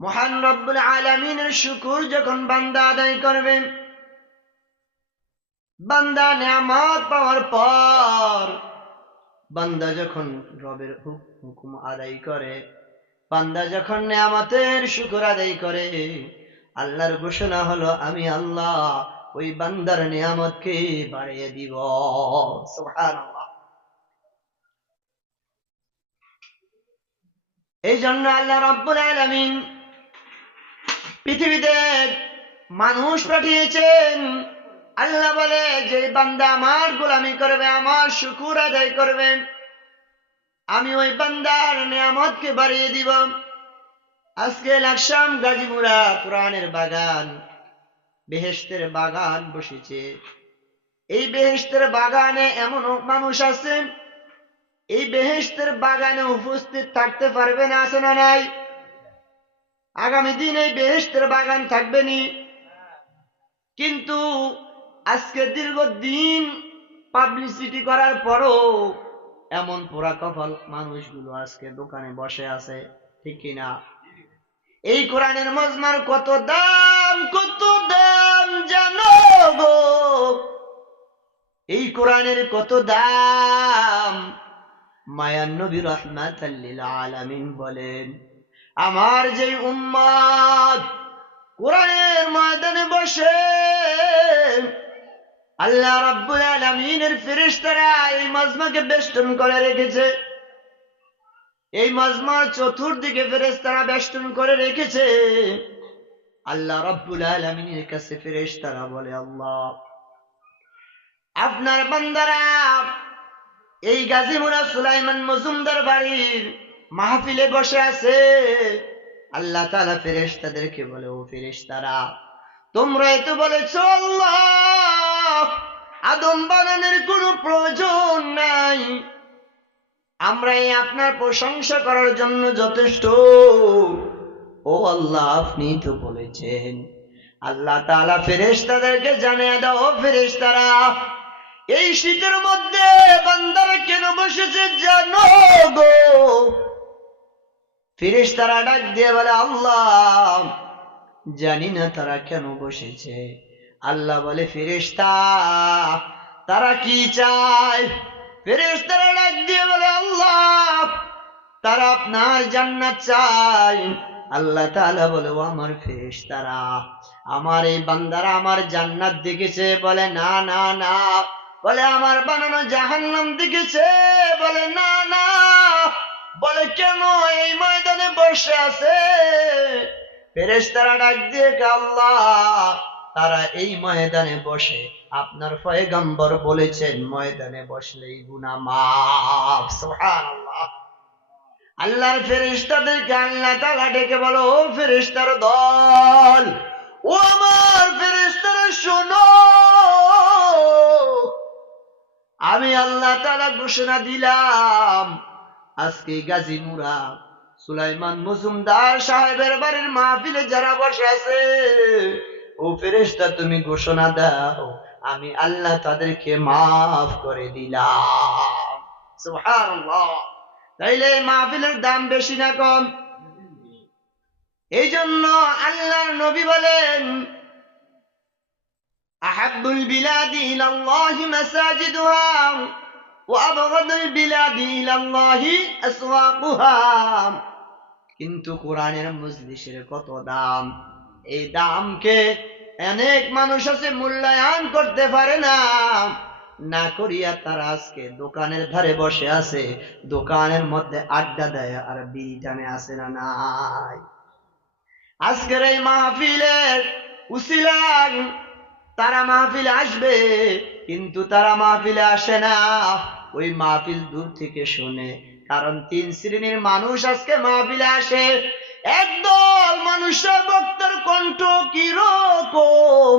মহান রব্বুল আলামিনের শুকর যখন বান্দা আদায় করবে, বান্দা নিয়ামত পাওয়ার পর বান্দা যখন রবের হুকুম আদায় করে, বান্দা যখন নিয়ামতের শুকর আদায় করে, আল্লাহর ঘোষণা হলো আমি আল্লাহ ওই বান্দার নিয়ামতকে বাড়িয়ে দিব। সুবহানাল্লাহ। এই জন্য আল্লাহ রব্বুল আলামিন পৃথিবীতে মানুষ পাঠিয়েছেন। আল্লাহ বলে যে বান্দা আমার গোলামি করবে, আমার শুকর আদায় করবে, আমি ওই বান্দার নিয়ামতকে বাড়িয়ে দিব। আজকে লাকসাম গাজীপুরা কোরআনের বাগান, বেহেশতের বাগান বসেছে। এই বেহেশতের বাগানে এমন মানুষ আছে, এই বেহেশতের বাগানে উপস্থিত থাকতে পারবে না, আছে না নাই? আগামী দিন এই বেহেশতের বাগান থাকবে নি। কিন্তু আজকে দীর্ঘদিন পাবলিসিটি করার পরও এমন পোড়া কপাল মানুষগুলো আজকে দোকানে বসে আছে, ঠিক কিনা? এই কোরআনের মজমার কত দাম জানো গো? এই কোরআনের কত দাম! মায়ান নবী রাহমাতাল লিল আলামিন বলেন, আমার যে উম্মত কোরআনের ময়দানে বসে আল্লাহ রাব্বুল আলামিনের ফেরেশতারা এই মজমাকে বেষ্টন করে রেখেছে, এই মজমার চতুর্দিকে ফেরেশতারা বেষ্টন করে রেখেছে। আল্লাহ রাব্বুল আলামিনের কাছে ফেরেশতারা বলে, আল্লাহ আপনার বান্দারা এই গাজীপুরা সুলাইমান মজুমদার বাড়ির মাহফিলে বসে আছে। আল্লাহ তাআলা ফেরেশতাদেরকে বলে, ও ফেরেশতারা, তোমরা এত বলেছো আল্লাহ আদম বানানোর কোনো প্রয়োজন নাই, আমরা এই আপনার প্রশংসা করার জন্য যথেষ্ট। ও আল্লাহ আপনি তো বলেছেন। আল্লাহ তাআলা ফেরেশতাদেরকে জানিয়ে দাও, ফেরেশতারা এই শীতের মধ্যে বান্দারা কেন বসেছে জানো গো? ফেরেশতারা ডাক দিয়ে বলে, আল্লাহ জানি না তারা কেন বসেছে। আল্লাহ বলে, ফেরেশতা তারা কি চায়? ফেরেশতারা ডাক দিয়ে বলে, আল্লাহ তারা আপনার জান্নাত চায়। আল্লাহ তাআলা বলে, ও আমার ফেরেশতারা, আমার এই বান্দারা আমার জান্নাত দেখেছে? বলে না না না। বলে আমার বানানো জাহান্নাম দেখেছে? বলে না না। বলে কেন এই ময়দানে বসে আছে? ফেরেশতারা ডাক দিয়ে, আল্লাহ তারা এই ময়দানে বসে আপনার পয়গম্বর বলেছেন ময়দানে বসলেই গুনাহ মাফ। সুবহানাল্লাহ। আল্লাহর ফেরেশতাদেরকে আল্লাহ তাআলা ডেকে বলো, ও ফেরেশতার দল, ও আমার ফেরেশতারা শোনো, আমি আল্লাহ তাআলা ঘোষণা দিলাম আজকে গাজীপুরা সুলাইমান মজুমদার সাহেবের বাড়ির মাহফিলে যারা বসে আছে, ও ফেরেশতা তুমি ঘোষণা দাও আমি আল্লাহ তাদেরকে মাফ করে দিলাম। সুবহানাল্লাহ। তাইলে এই মাহফিলের দাম বেশি না কম? এই জন্য আল্লাহর নবী বলেন, আহাব্বুল বিলাদি ইলাল্লাহি মাসাজিদুহা ওয়া আবগাদুল বিলাদি ইলাল্লাহি আসওয়াকুহা। কিন্তু কোরআনের মজলিসের কত দাম! এই দামকে অনেক মানুষ আছে মূল্যায়ন করতে পারে না, না করিয়া তারা আজকে দোকানের ধারে বসে আছে, দোকানের মধ্যে আড্ডা দেয় আর বিড়ি টানে, আছে না নাই? আজকের এই মাহফিলের উসিলায় তারা মাহফিলে আসবে, কিন্তু তারা মাহফিলে আসে না, ওই মাহফিল দূর থেকে শুনে। কারণ তিন শ্রেণীর মানুষ আজকে মাহফিলে আসে। একদল মানুষের বক্তার কণ্ঠ কিরকম,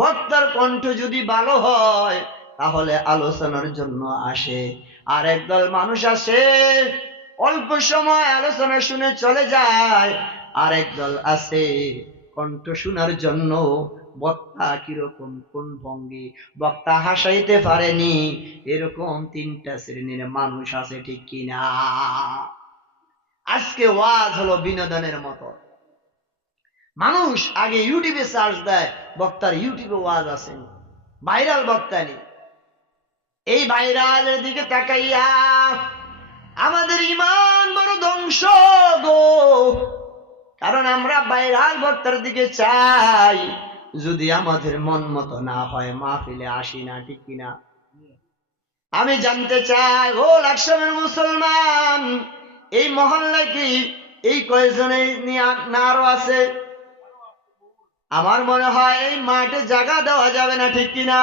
বক্তার কণ্ঠ যদি ভালো হয় তাহলে আলোচনার জন্য আসে। আর একদল মানুষ আসে অল্প সময় আলোচনা শুনে চলে যায়। আর একদল আছে কণ্ঠ শোনার জন্য, বক্তা কিরকম, কোন ভঙ্গি, বক্তা হাসাইতে পারেনি, এরকম তিনটা শ্রেণীর মানুষ আছে, ঠিক কিনা? আজকে ওয়াজ হলো বিনোদনের মতো, মানুষ আগে ইউটিউবে সার্চ দেয়, বক্তার ইউটিউবে ওয়াজ আছে, ভাইরাল বক্তা নেই। এই ভাইরালের দিকে তাকাইয়া আমাদের ইমান বড় ধ্বংস গো। কারণ আমরা ভাইরাল বক্তার দিকে চাই, যদি আমাদের মন মতো না হয় মাহফিলে আসি না, ঠিক কিনা? আমি জানতে চাই, ও লাকসামের মুসলমান, এই মহল্লায় কি এই কয়েকজনে নিয়ে না আরো আছে? আমার মনে হয় এই মাঠে জায়গা দেওয়া যাবে না, ঠিক কিনা?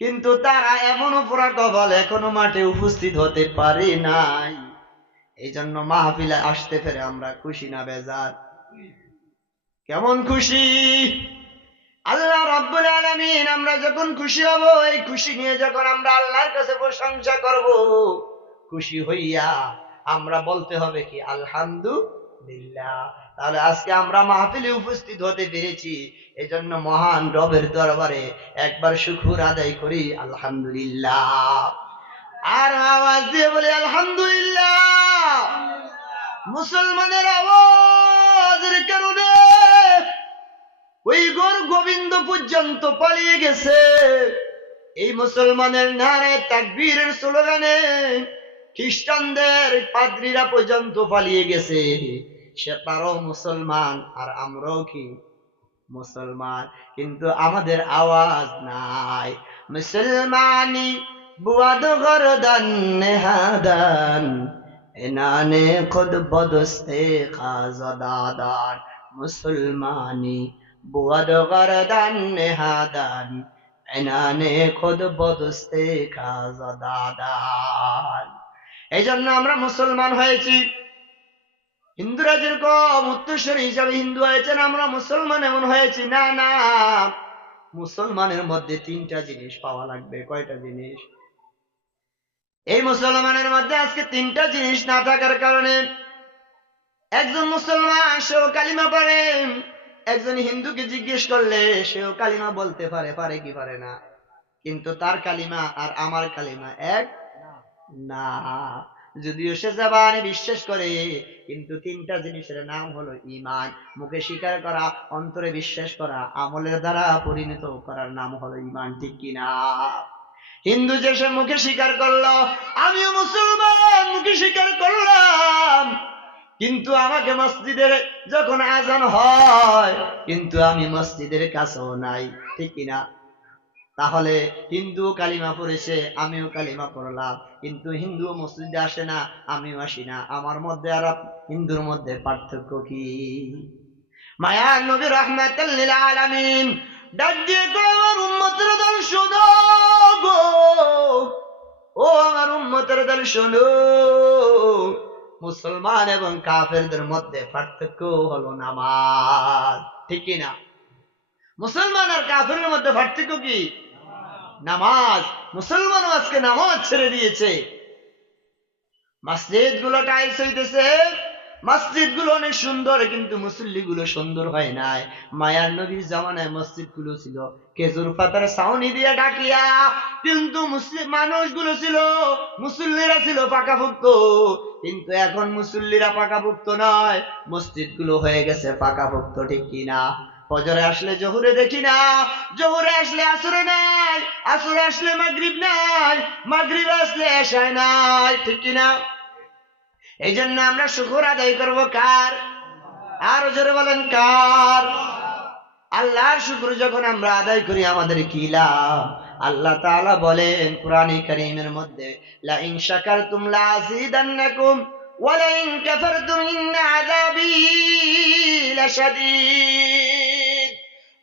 কিন্তু তারা এমন পোড়া কবল, এখনো মাঠে উপস্থিত হতে পারে নাই। এই জন্য মাহফিলে আসতে পেরে আমরা খুশি না বেজার? কেমন খুশি! আল্লাহ রাব্বুল আলামিন, আমরা যখন খুশি হব, এই খুশি নিয়ে যখন আমরা আল্লাহর কাছে প্রশংসা করব, খুশি হইয়া আমরা বলতে হবে কি? আলহামদুলিল্লাহ। তাহলে আজকে আমরা মাহফিলে উপস্থিত হতে পেরেছি, এজন্য মহান রবের দরবারে একবার শুকর আদায় করি, আলহামদুলিল্লাহ। আর আওয়াজ দিয়ে বলি আলহামদুলিল্লাহ। মুসলমানের আওয়াজের কারণে ওই গোবিন্দ পর্যন্ত পালিয়ে গেছে। এই মুসলমানের নারে তাকবীরের স্লোগানে খ্রিস্টানদের পাদ্রীরা পর্যন্ত পালিয়ে গেছে। সে তারও মুসলমান, আর আমরাও কি মুসলমান, কিন্তু আমাদের আওয়াজ নাই। মুসলমানি বুয়াদ গরদান নেহাদান, এনানে খুদ বদস্তে খাজাদাদান। মুসলমানি বুয়াদ গরদান নেহাদান, এনানে খুদ বদস্তে খাজাদাদান। এই জন্য আমরা মুসলমান হয়েছি। হিন্দুরা যেরকম উত্তরসূরি হিসাবে হিন্দু হয়েছেন, আমরা মুসলমান এমন হয়েছি না। না, মুসলমানের মধ্যে তিনটা জিনিস পাওয়া লাগবে। কয়টা জিনিস? এই মুসলমানের মধ্যে আজকে তিনটা জিনিস না থাকার কারণে একজন মুসলমান সেও কালিমা পারে, একজন হিন্দুকে জিজ্ঞেস করলে সেও কালিমা বলতে পারে, পারে কি পারে না? কিন্তু তার কালিমা আর আমার কালিমা এক না। যদিও সে জবানে বিশ্বাস করে, কিন্তু তিনটা জিনিসের নাম হলো ঈমান। মুখে স্বীকার করা, অন্তরে বিশ্বাস করা, আমলের দ্বারা পরিণত করার নাম হলো ঈমান, ঠিক কিনা? হিন্দু যে সে মুখে স্বীকার করলো আমিও মুসলমান, মুখে স্বীকার করলাম, কিন্তু আমাকে মসজিদের যখন আজান হয়, কিন্তু আমি মসজিদের কাছেও নাই, ঠিক কিনা? তাহলে হিন্দু কালিমা পড়েছে, আমিও কালিমা পড়লাম, কিন্তু হিন্দু মসজিদে আসে না, আমিও আসি না। আমার মধ্যে আর হিন্দুর মধ্যে পার্থক্য কি? মায়ার নবী রাহমাতাল লিল আলামিন ডাক দিয়ে কয়, আমার উম্মতের দল শোনো গো, ও আমার উম্মতের দল শোনো, মুসলমান এবং কাফেরদের মধ্যে পার্থক্য হলো নামাজ, ঠিক কিনা? মুসলমান আর কাফেরের মধ্যে পার্থক্য কি? নামাজ। মুসলমানও আজকে নামাজ ছেড়ে দিয়েছে। মসজিদ গুলো টাইলস হইতেছে, মসজিদ গুলো অনেক সুন্দর, কিন্তু মুসল্লি গুলো সুন্দর হয় নাই। মায়ার নবীর জামানায় মসজিদ গুলো ছিল খেজুর পাতার ছাউনি দিয়ে ঢাকিয়া, কিন্তু মুসলিম মানুষগুলো ছিল, মুসল্লিরা ছিল পাকাভুক্ত। কিন্তু এখন মুসল্লিরা পাকাভুক্ত নয়, মসজিদ গুলো হয়ে গেছে পাকাভুক্ত, ঠিক কিনা? ফজরে আসলে জোহরে দেখি না, জোহরে আসলে আসরে নাই, আসরে আসলে মাগরিব নাই, মাগরিব আসলে এশায় নাই, ঠিক কিনা? এই জন্য আমরা শুকর আদায় করবো কার? আরো জোরে বলেন কার? আল্লাহর শুকর যখন আমরা আদায় করি আমাদের কি লাভ? আল্লাহ তাআলা বলেন কোরআনে কারীমের মধ্যে, লা ইন শাকারতুম লা আযীদান্নাকুম ওয়া লা ইন কাফারতুম ইন্না আযাবী লাশাদীদ।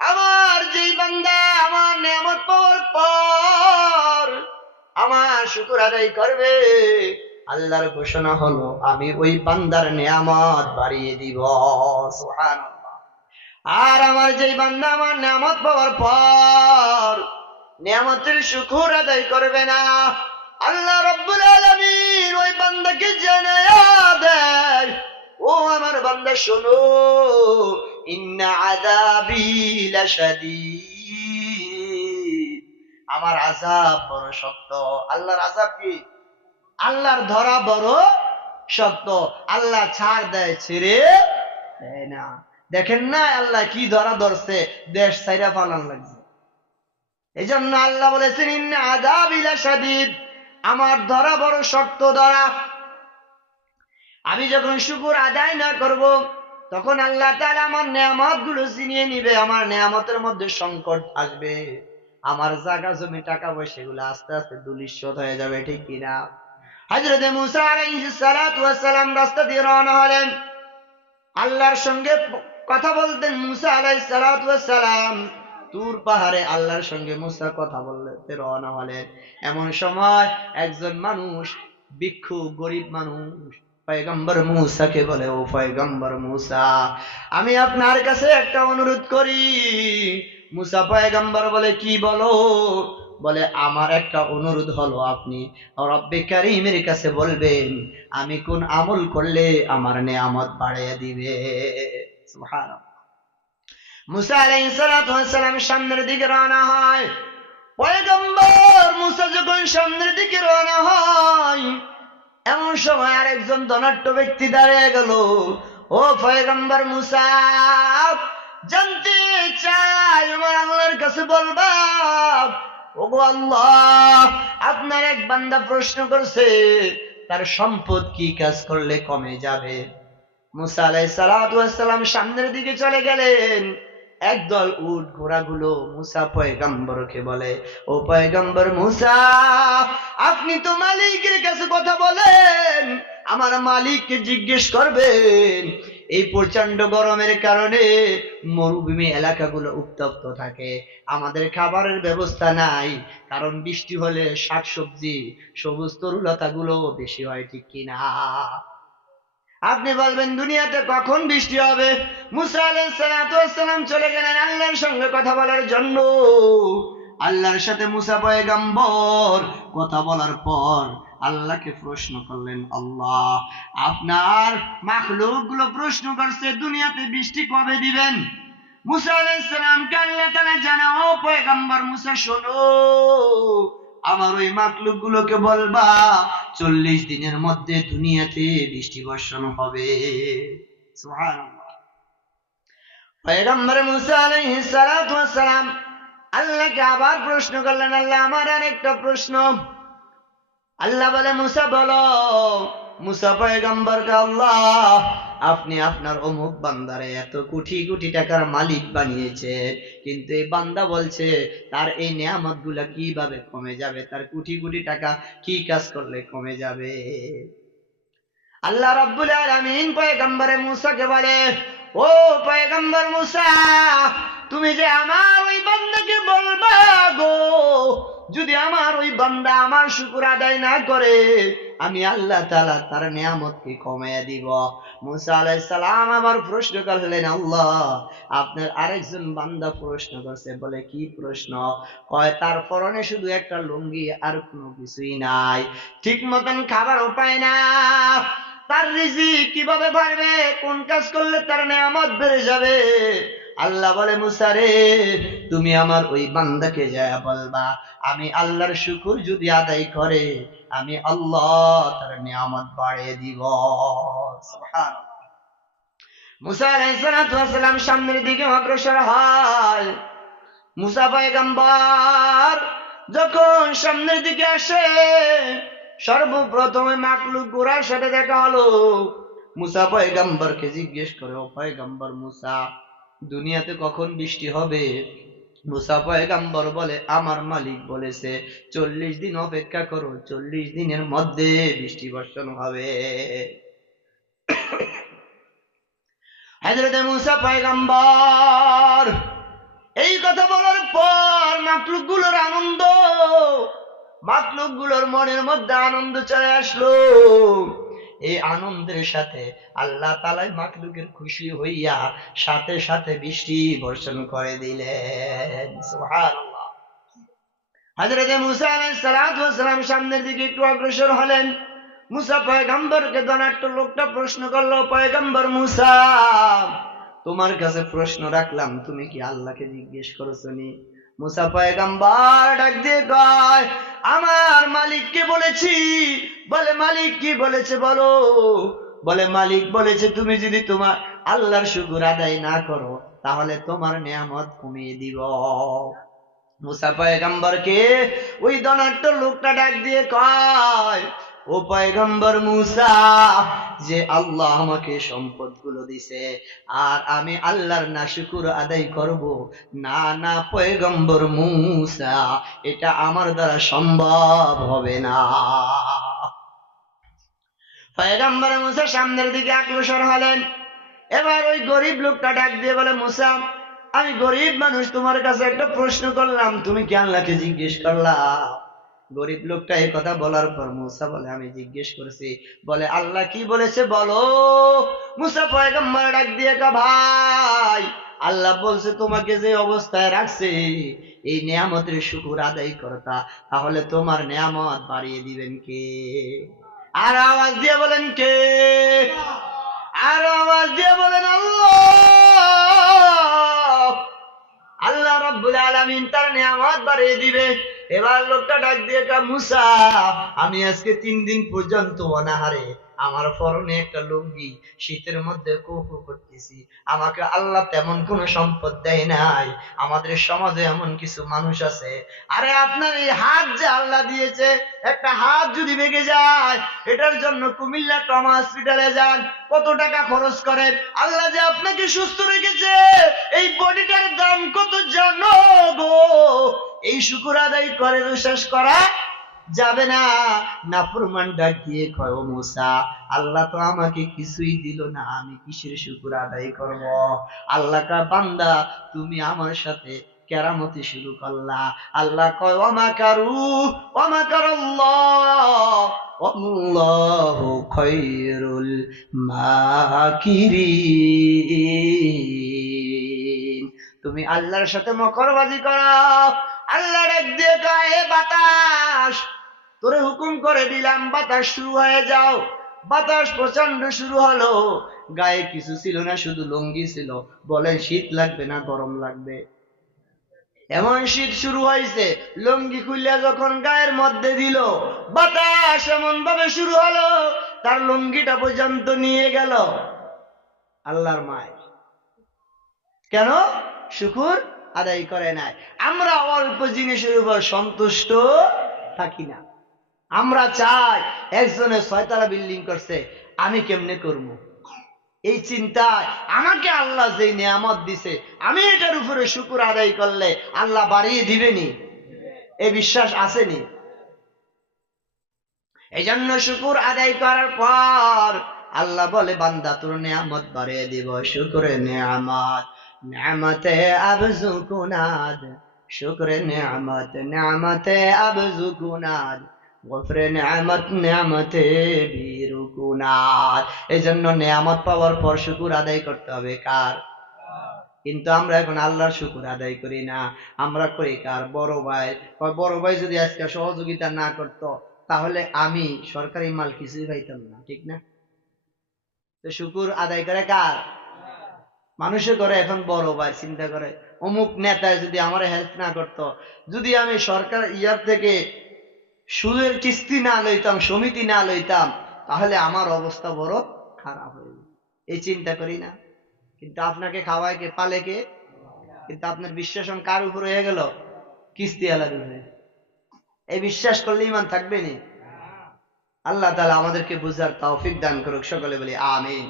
আমার যেই বান্দা আমার নিয়ামত পাওয়ার পর আমার শুকর আদায় করবে, আল্লাহর ঘোষণা হলো আমি ওই বান্দার নিয়ামত বাড়িয়ে দিব, সুবহানাল্লাহ। আর আমার যেই বান্দা আমার নিয়ামত পাওয়ার পর নিয়ামতের শুকর আদায় করবে না, আল্লাহ রাব্বুল আলামিন ওই বান্দাকে জানায়া দেয়, ও আমার বান্দা শোনো, ইন্না আযাবী লাশাদীদ, আমার আযাব বড় শক্ত। আল্লাহর আযাব কি? আল্লাহর ধরা বড় শক্ত। আল্লাহ ছাড় দেয়, ছেড়ে দেয় না। দেখেন না আল্লাহ কি ধরা ধরছে, দেশ ছাইরা পালান লাগছে। এই জন্য আল্লাহ বলেছেন ইন্না আযাবি লাশাদীদ, আমার ধরা বড় শক্ত ধরা। আমি যখন শুকর আদায় না করব, তখন আল্লাহ তাআলা আমার নেয়ামত গুলো ছিনিয়ে নিবে, আমার নেয়ামতের মধ্যে সংকট আসবে, আমার জায়গা জমি টাকা পয়সা গুলো আস্তে আস্তে ধূলিসাৎ হয়ে যাবে, ঠিক কিনা? হযরত মূসা আলাইহিস সালাতু ওয়াস সালাম রাস্তা দিয়ে রওনা হলেন, আল্লাহর সঙ্গে কথা বলতেন। মূসা আলাইহিস সালাতু ওয়াস সালাম তুর পাহাড়ে আল্লাহর সঙ্গে মূসা কথা বলতে রওনা হলেন। এমন সময় একজন মানুষ, ভিক্ষু গরিব মানুষ, পয়গম্বর মূসাকে বলে, ও পয়গম্বর মূসা, আমি আপনার কাছে একটা অনুরোধ করি। মূসা পয়গম্বর বলে, কি বলো? বলে, আমার একটা অনুরোধ হলো, আপনি রব্বে কারীমের কাছে বলবেন আমি কোন আমল করলে আমার নেয়ামত বাড়িয়ে দিবে। সুবহানাল্লাহ। মূসা আলাইহিস সালাতু ওয়াস সালাম সামনের দিকে রওনা হয়। পয়গম্বর মূসা যখন সামনের দিকে রওনা হয়, এমন সময় আরেকজন ধনাঢ্য ব্যক্তি দাঁড়িয়ে গেল। ও পয়গম্বর মূসা, জানতে চাই, আমার আল্লাহর কাছে বলবা, ওগো আল্লাহ, আপনার এক বান্দা প্রশ্ন করছে তার সম্পদ কি কাজ করলে কমে যাবে। মূসা আলাইহিস সালাতু ওয়াস সালাম সামনের দিকে চলে গেলেন। একদল উট ঘোড়াগুলো মূসা পয়গম্বরকে বলে, ও পয়গম্বর মূসা, আপনি তো মালিকের কাছে কথা বলেন, আমার মালিককে জিজ্ঞেস করবেন। এই প্রচন্ড গরমের কারণে মরুভূমি এলাকাগুলো উত্তপ্ত থাকে, আমাদের খাবারের ব্যবস্থা নাই, কারণ বৃষ্টি হলে শাকসবজি সবুজ তরুলতা গুলো বেশি হয়, ঠিক কিনা? আপনি বলবেন দুনিয়াতে কখন বৃষ্টি হবে? মূসা আলাইহিস সালাতু ওয়াস সালাম চলে গেলেন আল্লাহর সঙ্গে কথা বলার জন্য। আল্লাহর সাথে মূসা পয়গম্বর কথা বলার পর আল্লাহকে প্রশ্ন করলেন, আল্লাহ, আপনার মাখলুক গুলো প্রশ্ন করছে দুনিয়াতে বৃষ্টি কবে দিবেন। মূসা আলাইহিস সালামকে আল্লাহ তাআলা জানাও, পয়গম্বর মূসা শোনো, আমার ওই মাখলুক গুলোকে বলবা 40 দিনের মধ্যে দুনিয়াতে বৃষ্টি বর্ষণ হবে। সুবহানাল্লাহ। পয়গম্বর মূসা আলাইহিস সালাতু ওয়াস সালাম আল্লাহকে আবার প্রশ্ন করলেন, আল্লাহ, আমার আরেকটা প্রশ্ন। আল্লাহ বলে, মূসা বলো। মূসা পয়গম্বরকে, আল্লাহ, আপনি আপনার অমুক বান্দারে এত কোটি কোটি টাকার মালিক বানিয়েছে, কিন্তু এই বান্দা বলছে তার এই নেয়ামত গুলা কিভাবে কমে যাবে, তার কোটি কোটি টাকা কি কাজ করলে কমে যাবে। আল্লাহ রাব্বুল আলামিন পয়গম্বরে মূসাকে বলে, ও পয়গম্বর মূসা, তুমি যে আমার ওই বান্দাকে বলবা গো, যদি আমার ওই বান্দা আমার শুকর আদায় না করে, আমি আল্লাহ তাআলা তার নিয়ামতকে কমিয়ে দিব। মূসা আলাইহিস সালাম আবার প্রশ্ন করলেন, আল্লাহ, আপনার আরেকজন বান্দা প্রশ্ন করছে, বলে কি প্রশ্ন? কয় তার পরনে শুধু একটা লুঙ্গি, আর কোনো কিছুই নাই, ঠিক মতন খাবারও পায় না, তার রিজিক কিভাবে বাড়বে, কোন কাজ করলে তার নিয়ামত বেড়ে যাবে। আল্লাহ বলে, মূসা রে, তুমি আমার ওই বান্দাকে যায় বলবা আমি আল্লাহর শুকর যদি আদায় করে, আমি আল্লাহ তার নিয়ামত বাড়িয়ে দিব। সুবহানাল্লাহ। মূসা আলাইহিস সালাতু ওয়াস সালাম সামনের দিকে অগ্রসর হয়। মূসা পয়গম্বর যখন সামনের দিকে আসে, সর্বপ্রথমে মাকলুক ঘোড়ার সাথে দেখা হলো। মূসা পয়গম্বরকে জিজ্ঞেস করে, ও পয়গম্বর মূসা, দুনিয়াতে কখন বৃষ্টি হবে? মূসা পয়গম্বর বলে, আমার মালিক বলেছে 40 দিন অপেক্ষা করো, 40 দিনের মধ্যে বৃষ্টি বর্ষণ হবে। হযরত মূসা পয়গম্বর এই কথা বলার পর মাখলুকগুলোর মনের মধ্যে আনন্দ চলে আসলো। এই আনন্দের সাথে আল্লাহ তাআলা মাখলুকের খুশি হইয়া সাথে সাথে বৃষ্টি বর্ষণ করে দিলেন। সুবহানাল্লাহ। হযরত মূসা আলাইহিস সালাতু ওয়াস সালাম সামনের দিকে একটু অগ্রসর হলেন। মূসা পয়গম্বরকে ধনাঢ্য লোকটা প্রশ্ন করলো, পয়গম্বর মূসা, তোমার কাছে প্রশ্ন রাখলাম, তুমি কি আল্লাহকে জিজ্ঞেস করেছো নি? মূসা পয়গম্বর ডাক দিয়ে কয়, আমার মালিককে বলেছি। বলে, মালিক কি বলেছে বলো? বলে, মালিক বলেছে তুমি যদি তোমার আল্লাহর শুকর আদায় না করো তাহলে তোমার নিয়ামত কমিয়ে দিব। মুসা পয়গম্বরকে ওই ধনাঢ্য লোকটা ডাক দিয়ে কয়, ও পয়গম্বর মুসা, যে আল্লাহ আমাকে সম্পদগুলো দিছে আর আমি আল্লাহর না শুকর আদায় করব? না না পয়গম্বর মুসা, এটা আমার দ্বারা সম্ভব হবে না। পয়গম্বর মুসা সামনের দিকে অগ্রসর হলেন। এবার ওই গরিব লোকটা ডাক দিয়ে বলে, মুসা, আমি গরিব মানুষ, তোমার কাছে একটা প্রশ্ন করলাম, তুমি কি আল্লাহকে জিজ্ঞেস করলা? গরিব লোকটা এই কথা বলার পর মুসা বলে, আমি জিজ্ঞেস করেছি। বলে, আল্লাহ কি বলেছে বলো? মুসা পয়গম্বর ডাক দিয়ে কা, ভাই, আল্লাহ বলছে তোমাকে যে অবস্থায় রাখছে এই নিয়ামতের শুকর আদায় করতা, তাহলে তোমার নিয়ামত বাড়িয়ে দিবেন কে? আর আওয়াজ দিয়ে বলেন কে? আর আওয়াজ দিয়ে বলেন আল্লাহ। আল্লাহ রাব্বুল আলামিন তার নিয়ামত বাড়িয়ে দিবে। এবার লোকটা ডাক দিয়ে কা, মুসা, আমি আজকে 3 দিন পর্যন্ত অনাহারে, আমার পরনে একটা লুঙ্গি, শীতের মধ্যে কুকু করতেছি, আমাকে আল্লাহ তেমন কোনো সম্পদ দেয় নাই। আমাদের সমাজে এমন কিছু মানুষ আছে, আরে আপনার এই হাত যে আল্লাহ দিয়েছে, একটা হাত যদি ভেঙে যায়, এটার জন্য কুমিল্লা ট্রমা হসপিটালে যান, কত টাকা খরচ করেন। আল্লাহ যে আপনাকে সুস্থ রেখেছে, এই বডিটার দাম কত জানো গো? এই শুকর আদায় করে বিশ্বাস করা যাবে না। নাফরমান ডাক দিয়ে কয়, ও মুসা, আল্লাহ তো আমাকে কিছুই দিল না, আমি কিসের শুকর আদায় করব? আল্লাহ কা, বান্দা, তুমি আমার সাথে কেরামতি শুরু করলা। আল্লাহ কয়, ওয়ামাকারু ওয়ামাকারাল্লাহ ওয়াল্লাহু খায়রুল মাকিরিন। তুমি আল্লাহর সাথে মকরবাজি করো। আল্লাহ ডাক দিয়ে কয়, এ বাতাস, তোরে হুকুম করে দিলাম, বাতাস শুরু হয়ে যাও। বাতাস প্রচন্ড শুরু হলো। গায়ে কিছু ছিল না, শুধু লুঙ্গি ছিল। বলেন শীত লাগবে না গরম লাগবে? এমন শীত শুরু হয়েছে, লুঙ্গি খুললে যখন গায়ের মধ্যে দিল, বাতাস এমন ভাবে শুরু হলো, তার লুঙ্গিটা পর্যন্ত নিয়ে গেল। আল্লাহর মায় কেন? শুকর আদায় করে নাই। আমরা অল্প জিনিসের উপর সন্তুষ্ট থাকি না। আমরা চাই, একজনে 6 তলা বিল্ডিং করছে, আমি কেমনে করবো? এই চিন্তায় আমাকে আল্লাহ যে নিয়ামত দিছে, আমি এটার উপরে শুকর আদায় করলে আল্লাহ বাড়িয়ে দিবেনি, এই বিশ্বাস আসেনি। এই জন্য শুকর আদায় করার পর আল্লাহ বলে, বান্দা, তোর নিয়ামত বাড়িয়ে দিব। শুকরে নিয়ামত, নিয়ামতে আবজুকুনাদ, শুকরে নিয়ামত, নিয়ামতে আবজুকুনাদ, গফরে নিয়ামত, নিয়ামতে বিরুকুনাদ। এই জন্য নিয়ামত পাওয়ার পর শুকর আদায় করতে হবে কার? কিন্তু আমরা এখন আল্লাহর শুকর আদায় করি না। আমরা করি কার? বড় ভাই। বড় ভাই যদি আজকে সহযোগিতা না করতো, তাহলে আমি সরকারি মাল কিছুই পাইতাম না, ঠিক না? তো শুকর আদায় করে কার? মানুষে করে। এখন বড় ভাই চিন্তা করে, অমুক নেতায় যদি আমার হেল্প না করতো, যদি আমি সরকার ইয়ার থেকে সুদের কিস্তি না লইতাম, সমিতি না লইতাম, তাহলে আমার অবস্থা বড় খারাপ হয়ে যেত। এই চিন্তা করি না? কিন্তু আপনাকে খাওয়ায় কে, পালে কে? কিন্তু আপনার বিশ্বাস কার উপর হয়ে গেল? কিস্তি আলার উপরে। এই বিশ্বাস করলে ইমান থাকবে না। আল্লাহ তাআলা আমাদেরকে বুঝার তৌফিক দান করুক, সকলে বলি আমিন।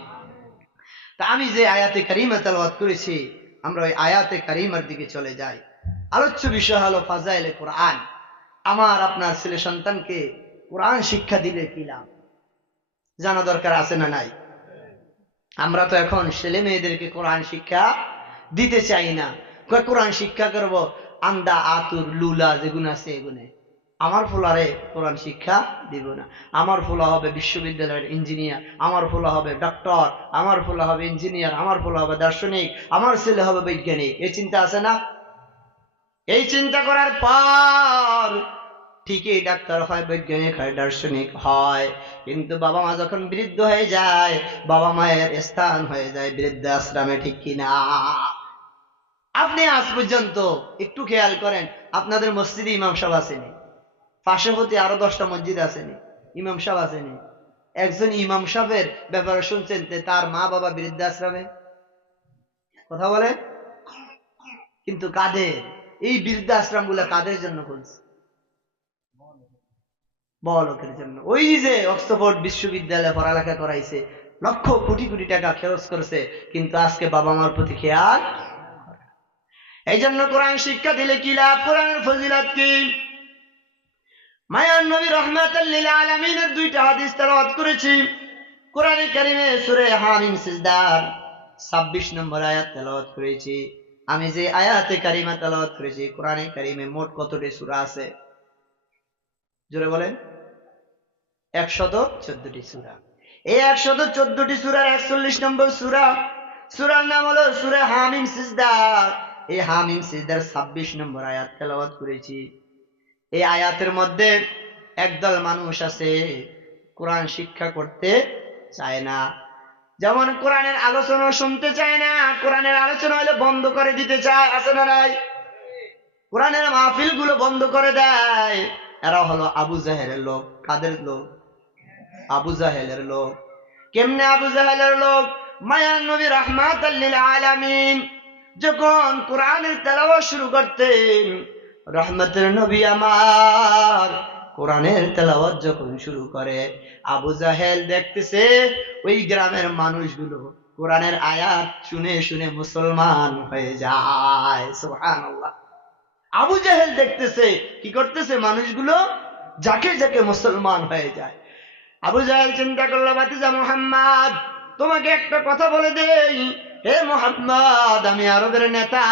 তা আমি যে আয়াতে কারিমা তেলাওয়াত করেছি, আমরা ওই আয়াতে কারিমার দিকে চলে যাই। আলোচ্য বিষয় হলো ফাজাইলে কোরআন। আমার আপনার ছেলে সন্তানকে কোরআন শিক্ষা দিলে কি লাভ, জানা দরকার আছে না নাই? আমরা তো এখন ছেলে মেয়েদেরকে কোরআন শিক্ষা দিতে চাই না। কোরআন শিক্ষা করব আন্দা আতুর লুলা যেগুলো আছে এগুনে। আমার ফোলারে কোরআন শিক্ষা দিব না। আমার ফোলা হবে বিশ্ববিদ্যালয়ের ইঞ্জিনিয়ার, আমার ফোলা হবে ডক্টর, আমার ফোলা হবে ইঞ্জিনিয়ার, আমার ফোলা হবে দার্শনিক, আমার ছেলে হবে বৈজ্ঞানিক। এই চিন্তা আছে না? এই চিন্তা করার পর ঠিকই ডাক্তার হয়, বৈজ্ঞানিক হয়, দার্শনিক হয়, কিন্তু বাবা মা যখন বৃদ্ধ হয়ে যায়, বাবা মায়ের স্থান হয়ে যায় বৃদ্ধাশ্রমে, ঠিক কিনা? আপনি আজ পর্যন্ত একটু খেয়াল করেন, আপনাদের মসজিদে ইমাম সাহেব আসেনি? পার্শ্ববর্তী আরো 10টা মসজিদ আসেনি? ইমাম সাহেব আসেনি? একজন ইমাম সাহেবের ব্যাপারে শুনছেন তার মা বাবা বৃদ্ধাশ্রমে? কথা বলে? কিন্তু কাদের? এই বৃদ্ধাশ্রম গুলা কাদের জন্য খুলছে? বড় লোকের জন্য। ওই যে অক্সফোর্ড বিশ্ববিদ্যালয়ে পড়ালেখা করাইছে, লক্ষ কোটি কোটি টাকা খরচ করেছে, কিন্তু আজকে বাবা মার প্রতি খেয়াল। এই জন্য কোরআন শিক্ষা দিলে কি লাভ? কোরআনের ফজিলত কি? মায়ার নবী রাহমাতাল লিল আলামিনের দুইটা হাদিস তেলাওয়াত করেছি। কোরআনে কারিমে সূরা হামিম সিজদার 26 নম্বর আয়াত তেলাওয়াত করেছি। আমি যে আয়াতে কারিমা তেলাওয়াত করেছি, কোরআনে কারিমে মোট কতটি সূরা আছে? জোরে বলেন। 114টি সূরা। এই 114টি সূরার 41 নম্বর সূরা, সূরার নাম হলো সূরা হামিম সিজদার। এই হামিম সিজদার 26 নম্বর আয়াত তেলাওয়াত করেছি। এই আয়াতের মধ্যে একদল মানুষ আছে কোরআন শিক্ষা করতে চায় না। যেমন কোরআনের আলোচনা শুনতে চায় না, কোরআনের আলোচনা হলে বন্ধ করে দিতে চায়, আছে না নাই? কোরআনের মাহফিল গুলো বন্ধ করে দেয়। এরা হলো আবু জাহেলের লোক। কাদের লোক? আবু জাহেলের লোক। কেমনে আবু জাহেলের লোক? মায়ার নবী রাহমাতাল লিল আলামিন যখন কোরআনের তেলাওয়াত শুরু করতেন, রহমতের নবী আমার কোরআনের তেলাওয়াত যখন শুরু করে, আবু জাহেল দেখতেছে ওই গ্রামের মানুষগুলো কোরআনের আয়াত শুনে শুনে মুসলমান হয়ে যায়। সুবহানাল্লাহ। আবু জাহেল দেখতেছে কি করতেছে, মানুষগুলো যাকে যাকে মুসলমান হয়ে যায়। আবু জাহেল চিন্তা করলো, ভাতিজা মুহাম্মদ, তোমাকে একটা কথা বলে দেই। হে মুহাম্মদ, আমি আরবের নেতা,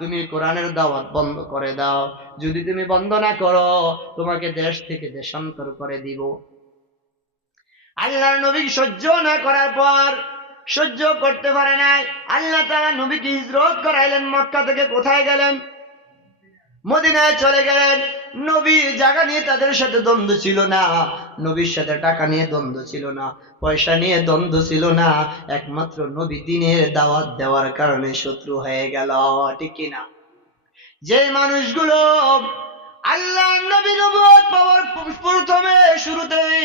তুমি কোরআনের দাওয়াত বন্ধ করে দাও। যদি তুমি বন্ধ না করো, তোমাকে দেশ থেকে দেশান্তর করে দিব। আল্লাহর নবী সহ্য না করার পর, সহ্য করতে পারে নাই, আল্লাহ তাআলা নবীকে হিজরত করাইলেন। মক্কা থেকে কোথায় গেলেন? মদিনায় চলে গেলেন। নবীর জায়গা নিয়ে তাদের সাথে দ্বন্দ্ব ছিল না, নবীর সাথে টাকা নিয়ে দ্বন্দ্ব ছিল না, পয়সা নিয়ে দ্বন্দ্ব ছিল না, একমাত্র নবী দ্বীনের দাওয়াত দেওয়ার কারণে শত্রু হয়ে গেল। ঠিক কিনা? যে মানুষগুলো আল্লাহ নবী নবুয়ত পাওয়ার প্রথমে শুরুতেই,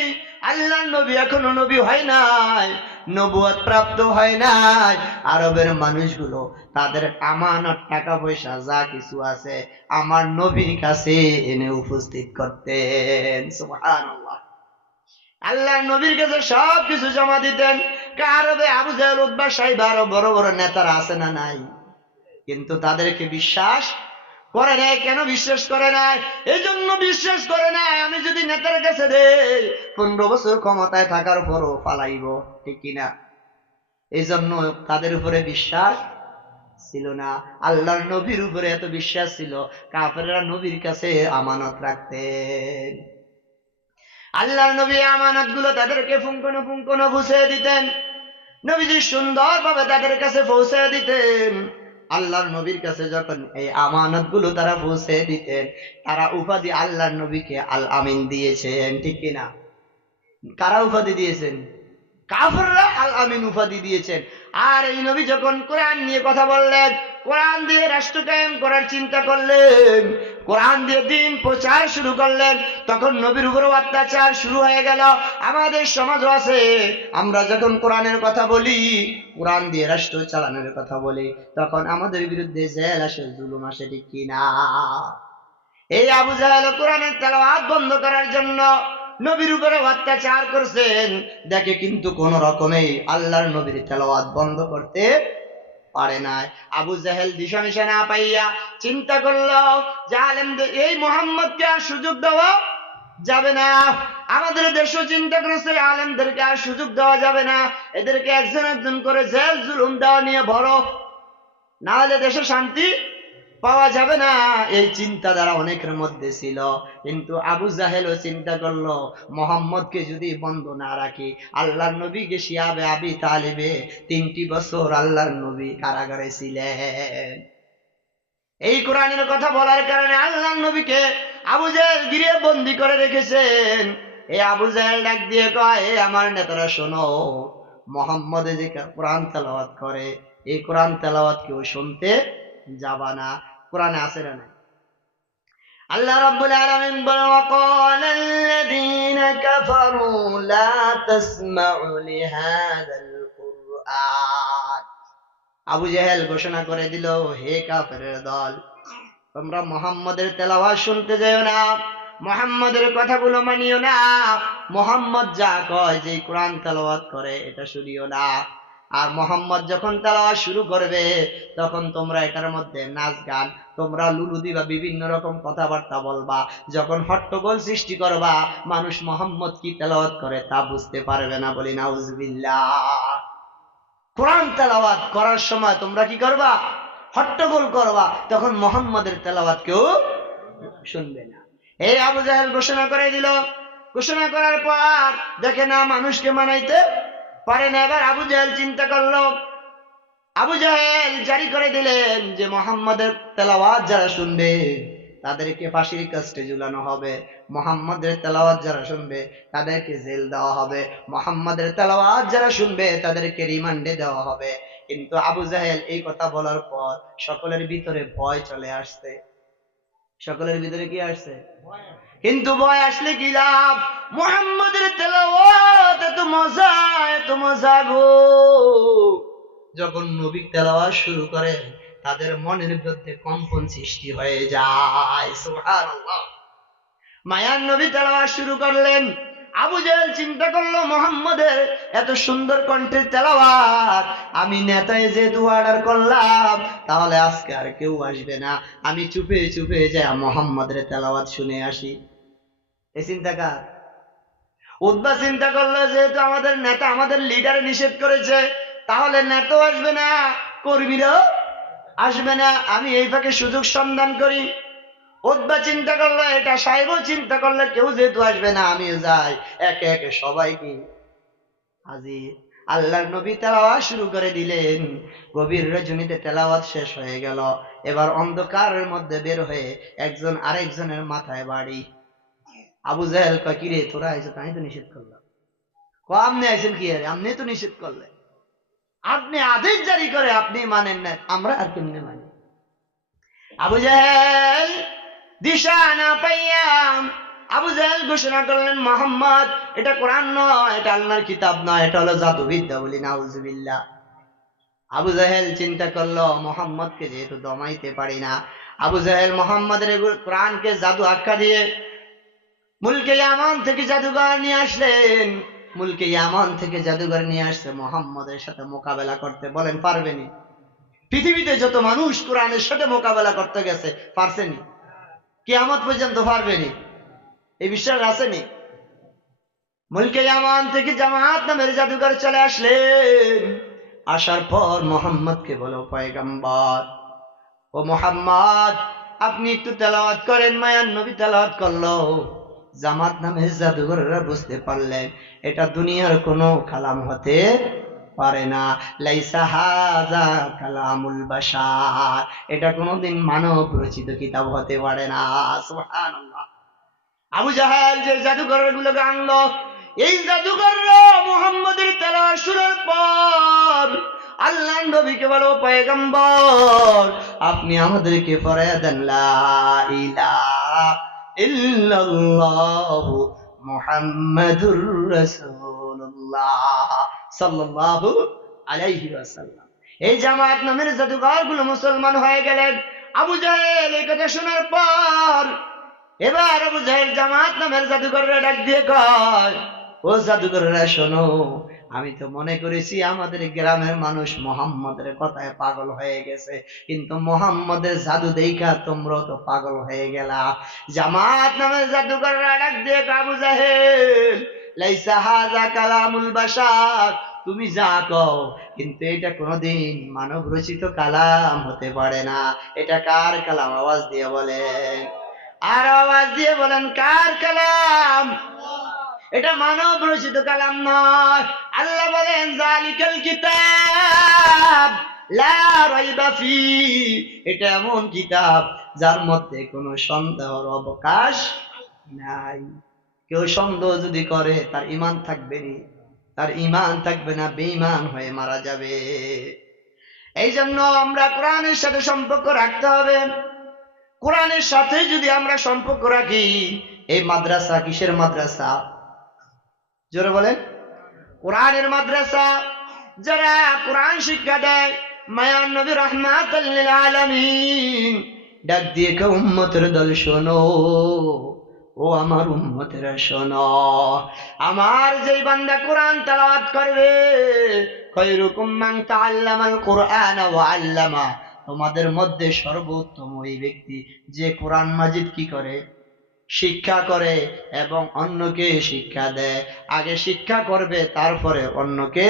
আল্লাহ নবী এখনো নবী হয় নাই, নবুয়ত প্রাপ্ত হয় নাই, আরবের মানুষগুলো তাদের আমানত টাকা পয়সা যা কিছু আছে আমার নবীর কাছে এনে উপস্থিত করতেন। সুবহানাল্লাহ। আল্লাহ নবীর কাছে সব কিছু জমা দিতেন। আরবে আবু জাহেল, উতবা, সাইবা আরো বড় বড় নেতারা আছে না নাই? কিন্তু তাদেরকে বিশ্বাস করে নাই। কেন বিশ্বাস করে নাই? এই জন্য বিশ্বাস করে নাই, আমি যদি নেতার কাছে দেই 15 বছর ক্ষমতায় থাকার পরও পালাইব। ঠিক কিনা? এই জন্য তাদের উপরে বিশ্বাস ছিল না। আল্লাহর নবীর উপরে এত বিশ্বাস ছিল, কাফেররা নবীর কাছে আমানত রাখতেন। আল্লাহর নবী আমানত গুলো তাদেরকে ফুঙ্কনো ফুঙ্কনো বুঝে দিতেন। নবীজি সুন্দরভাবে তাদের কাছে পৌঁছে দিতেন। আল্লাহর নবীর কাছে যখন এই আমানত গুলো তারা পৌঁছে দিতেন, তারা উপাধি আল্লাহর নবীকে আল আমিন দিয়েছেন। ঠিক কিনা? কারা উপাধি দিয়েছেন? কাফেররা আল আমিন উপাধি দিয়েছেন। আর এই নবী যখন কোরআন নিয়ে কথা বললেন, কোরআন দিয়ে রাষ্ট্র কায়েম করার চিন্তা করলেন, কোরআন দিয়ে দিন প্রচার শুরু করলেন, তখন নবীর উপর অত্যাচার শুরু হয়ে গেল। আমাদের সমাজও আছে, আমরা যখন কোরআনের কথা বলি, কোরআন দিয়ে রাষ্ট্র চালানোর কথা বলি, তখন আমাদের বিরুদ্ধে জেল আসে, জুলুম আসে। ঠিক কিনা? এই আবু জাহেল কোরআনের তেলাওয়াত বন্ধ করার জন্য নবীর উপরে অত্যাচার করছেন, দেখে কিন্তু কোন রকমেই আল্লাহর নবীর তেলাওয়াত বন্ধ করতে পারে নাই। আবু জাহেল দিশা মিশা না পাইয়া চিন্তা করলো যে আলেমদের এই মুহাম্মদকে আর সুযোগ দেওয়া যাবে না। আমাদের দেশও চিন্তা করেছে আলেমদেরকে আর সুযোগ দেওয়া যাবে না, এদেরকে একজন একজন করে জেল জুলুম দেওয়া নিয়ে বড়, না হলে দেশে শান্তি পাওয়া যাবে না। এই চিন্তাধারা অনেকের মধ্যে ছিল। কিন্তু আবু জাহেলও চিন্তা করলো, মুহাম্মদকে যদি বন্ধ না রাখি, আল্লাহর নবীকে শিয়াবে আবি তালিবে 3টি বছর আল্লাহর নবী কারাগারে ছিলেন। এই কোরআনের কথা বলার কারণে আল্লাহর নবীকে আবু জাহেল গিরে বন্দী করে রেখেছেন। এই আবু জাহেল ডাক দিয়ে কয়, এ আমার নেতারা শোনো, মুহাম্মদ যে কোরআন তেলাওয়াত করে, এই কোরআন তেলাওয়াত কেউ শুনতে যাবা না। কোরআনে আছে না নাই? আল্লাহ রাব্বুল আলামিন বলেন, ওয়াকালাল্লাযীনা কাফারু লা তাসমাউ লিহাযাল কুরআন। আবু জেহেল ঘোষণা করে দিল, হে কাফেরের দল, তোমরা মুহাম্মাদের তেলাওয়াত শুনতে যাও না, মুহাম্মাদের কথাগুলো মানিও না, মুহাম্মদ যা কয়, যে কোরআন তেলাওয়াত করে এটা শুনিও না। আর মুহাম্মদ যখন তেলাওয়াত শুরু করবে তখন তোমরা এটার মধ্যে নাচ গান, তোমরা লুলু দিবা, বিভিন্ন রকম কথাবার্তা বলবা, যখন হট্টগোল সৃষ্টি করবা, মানুষ মুহাম্মদ কি তেলাওয়াত করে তা বুঝতে পারবে না। বলি নাউজুবিল্লাহ। কোরআন তেলাওয়াত করার সময় তোমরা কি করবা? হট্টগোল করবা, তখন মুহাম্মাদের তেলাওয়াত কেউ শুনবে না। এই আবু জাহেল ঘোষণা করে দিল। ঘোষণা করার পর দেখে না মানুষকে মানাইতে পারে না। এবার আবু জাহেল চিন্তা করলো, আবু জাহেল জারি করে দিলেন যে মুহাম্মাদের তেলাওয়াত যারা শুনবে তাদেরকে ফাঁসির কাস্টে ঝুলানো হবে, মুহাম্মাদের তেলাওয়াত যারা শুনবে তাদেরকে জেল দেওয়া হবে, মুহাম্মাদের তেলাওয়াত যারা শুনবে তাদেরকে রিমান্ডে দেওয়া হবে। কিন্তু আবু জাহেল এই কথা বলার পর সকলের ভিতরে ভয় চলে আসছে। সকলের ভিতরে কি আসছে? কিন্তু ভয় আসলে কি লাভ? মুহাম্মাদের তেলাওয়াত এত মজা, এত মজা গো। যখন নবী তেলাওয়াত শুরু করে তাদের মনের মধ্যে কম্পন সৃষ্টি হয়ে যায়। সুবহানাল্লাহ। মায়ার নবী তেলাওয়াত শুরু করলেন। আবু জাহেল চিন্তা করলো, মুহাম্মাদের এত সুন্দর কণ্ঠের তেলাওয়াত, আমি নেতায় যে অর্ডার করলাম, তাহলে আজকে আর কেউ আসবে না, আমি চুপে চুপে যাই মুহাম্মাদের তেলাওয়াত শুনে আসি। এই চিন্তা কার? উতবা চিন্তা করলো, যেহেতু আমাদের নেতা, আমাদের লিডার নিষেধ করেছে, তাহলে নেতাও আসবে না, কর্মীরাও আসবে না, আমি এই ফাঁকে সুযোগ সন্ধান করি। উতবা চিন্তা করলো, এটা সাহেবও চিন্তা করলো, কেউ যেহেতু আসবে না, আমিও যাই, একে একে সবাইকে হাজির। আল্লাহর নবী তেলাওয়াত শুরু করে দিলেন। গভীর রজনীতে তেলাওয়াত শেষ হয়ে গেল। এবার অন্ধকারের মধ্যে বের হয়ে একজন আরেকজনের মাথায় বাড়ি। আবু জাহেল কয়, কিরে তোরা আইছো? তাই তো নিষেধ করলাম। আপনি আইছেন কি? আরে আপনি তো নিষেধ করলেন, আপনি আদেশ জারি করে আপনি মানেন না, আমরা আর কেমনে মানি? আবু জাহেল দিশা না পাইয়া আবু জাহেল ঘোষণা করলেন, মুহাম্মদ এটা কোরআন নয়, এটা আল্লাহর কিতাব নয়, এটা হলো জাদুবিদ্যা। বলি নাউজুবিল্লাহ। আবু জাহেল চিন্তা করলো, মুহাম্মদকে যেহেতু দমাইতে পারি না, আবু জাহেল মুহাম্মদের কোরআনকে জাদু আখ্যা দিয়ে মুলকে ইয়ামান থেকে জাদুঘর নিয়ে আসলেন। মুলকে ইয়ামান থেকে জাদুঘর নিয়ে আসছে মুহাম্মদের সাথে মোকাবেলা করতে। বলেন পারবেনি? পৃথিবীতে যত মানুষ কোরআনের সাথে মোকাবেলা করতে গেছে, পারছেনি? কিয়ামত পর্যন্ত পারবেনি? এই বিশ্বাস আসেনি? মুলকে ইয়ামান থেকে জামাত নামের জাদুঘর চলে আসলেন। আসার পর মুহাম্মদকে বলো, পয়গম্বর ও মুহাম্মদ, আপনি একটু তেলাওয়াত করেন। মায়ার নবী তেলাওয়াত করলো। জামাত নামের জাদুঘররা বুঝতে পারলেন এটা দুনিয়ার কোনো কালাম হতে পারে না। লাইসা হাযা কালামুল বাশার, এটা কোনোদিন মানব রচিত কিতাব হতে পারে না। সুবহানাল্লাহ। আবু জাহেল যে জাদুঘরগুলোকে আনলো, এই জাদুঘররা মুহাম্মদের তেলাওয়াত শোনার পর আল্লাহর নবীকে বলো, পয়গম্বর আপনি আমাদেরকে পড়ায়া দেন লা ইলাহা ইল্লাল্লাহু মুহাম্মাদুর রাসূলুল্লাহ সাল্লাল্লাহু আলাইহি ওয়াসাল্লাম। এই জামাত নামের জাদুঘরগুলো মুসলমান হয়ে গেলেন। আবু জাহেল এই কথা শোনার পর এবার আবু জাহেল জামাত নামের জাদুঘররা ডাক দিয়ে কয়, ও জাদুঘররা শোনো, আমি তো মনে করেছি আমাদের গ্রামের মানুষ মুহাম্মদের কথায় পাগল হয়ে গেছে, কিন্তু মুহাম্মদের জাদু দেখা তোমরা তো পাগল হয়ে গেলা। জামাত নামের জাদুঘররা ডাক দিয়ে কয়, আবু জাহেল লাইসা হাযা কালামুল বাশার, তুমি যা কও, কিন্তু এটা কোনোদিন মানব রচিত কালাম হতে পারে না। এটা কার কালাম? আওয়াজ দিয়ে বলেন, আর আওয়াজ দিয়ে বলেন, কার কালাম? এটা মানব রচিত কালাম নয়। আল্লাহ বলেন, যালিকাল কিতাব লা রাইবা ফি, এটা এমন কিতাব যার মধ্যে কোনো সন্দেহের অবকাশ নাই। কেউ সন্দেহ যদি করে তার ঈমান থাকবে না, তার ঈমান থাকবে না, বেঈমান হয়ে মারা যাবে। এই জন্য আমরা কোরআনের সাথে সম্পর্ক রাখতে হবে। কোরআনের সাথে যদি আমরা সম্পর্ক রাখি, এই মাদ্রাসা কিসের মাদ্রাসা? জোরে বলেন। কোরআনের মাদ্রাসা। যারা কোরআন শিক্ষা দেয় মায়ার নবী রাহমাতাল লিল আলামিন ডাক দিয়ে কে উম্মতের দল শোনো, ও আমার উম্মতেরা শোনো, আমার যেই বান্দা কোরআন তেলাওয়াত করবে, খায়রুকুম মান তাআল্লামাল কুরআন ওয়া আল্লামা, তোমাদের মধ্যে সর্বোত্তম ওই ব্যক্তি যে কোরআন মাজিদ কি করে, শিক্ষা করে এবং অন্যকে শিক্ষা দেয়। আগে শিক্ষা করবে তারপরে অন্যকে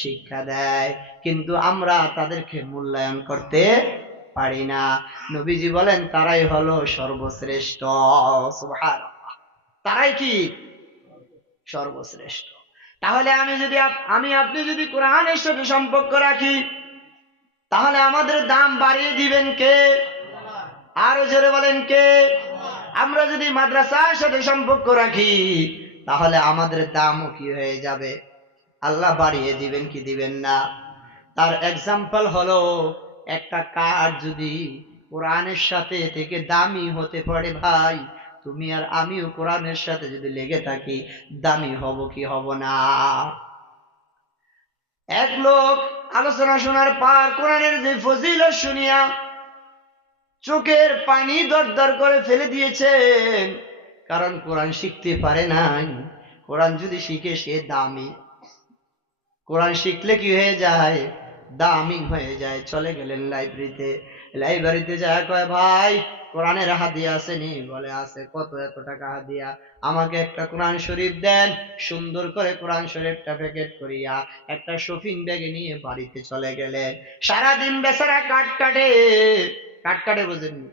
শিক্ষা দেয়, কিন্তু আমরা তাদেরকে মূল্যায়ন করতে পারি না। নবীজি বলেন তারাই হলো সর্বশ্রেষ্ঠ। সুবহানাল্লাহ, তারাই কি সর্বশ্রেষ্ঠ। তাহলে আমি আপনি যদি কোরআনের সাথে সম্পর্ক রাখি, তাহলে আমাদের দাম বাড়িয়ে দিবেন কে? আরো জোরে বলেন কে? আমরা যদি মাদ্রাসার সাথে সম্পর্ক রাখি, তাহলে আমাদের দামও কি হয়ে যাবে? আল্লাহ বাড়িয়ে দিবেন কি দিবেন না? তার এক্সাম্পল হলো, একটা কাঠ যদি কোরআনের সাথে থেকে দামি হতে পারে, ভাই তুমি আর আমিও কোরআনের সাথে যদি লেগে থাকি, দামি হব কি হব না? এক লোক আলোচনা শোনার পর কোরআনের যে ফজিলত শুনিয়া চোখের পানি দরদর করে ফেলে দিয়েছেন, কারণ কোরআন শিখতে পারে নাই। কোরআন যদি শিখে সে দামি, কোরআন শিখলে কি হয়ে যায়? দামি হয়ে যায়। চলে গেলেন লাইব্রেরিতে যায়, কয় ভাই কোরআনের হাদিয়া আসেনি? বলে আছে। কত? এত টাকা হাদিয়া। আমাকে একটা কোরআন শরীফ দেন। সুন্দর করে কোরআন শরীফটা প্যাকেট করিয়া একটা শপিং ব্যাগে নিয়ে বাড়িতে চলে গেলেন। সারাদিন বেচারা কাঠ কাটে বোঝেননি,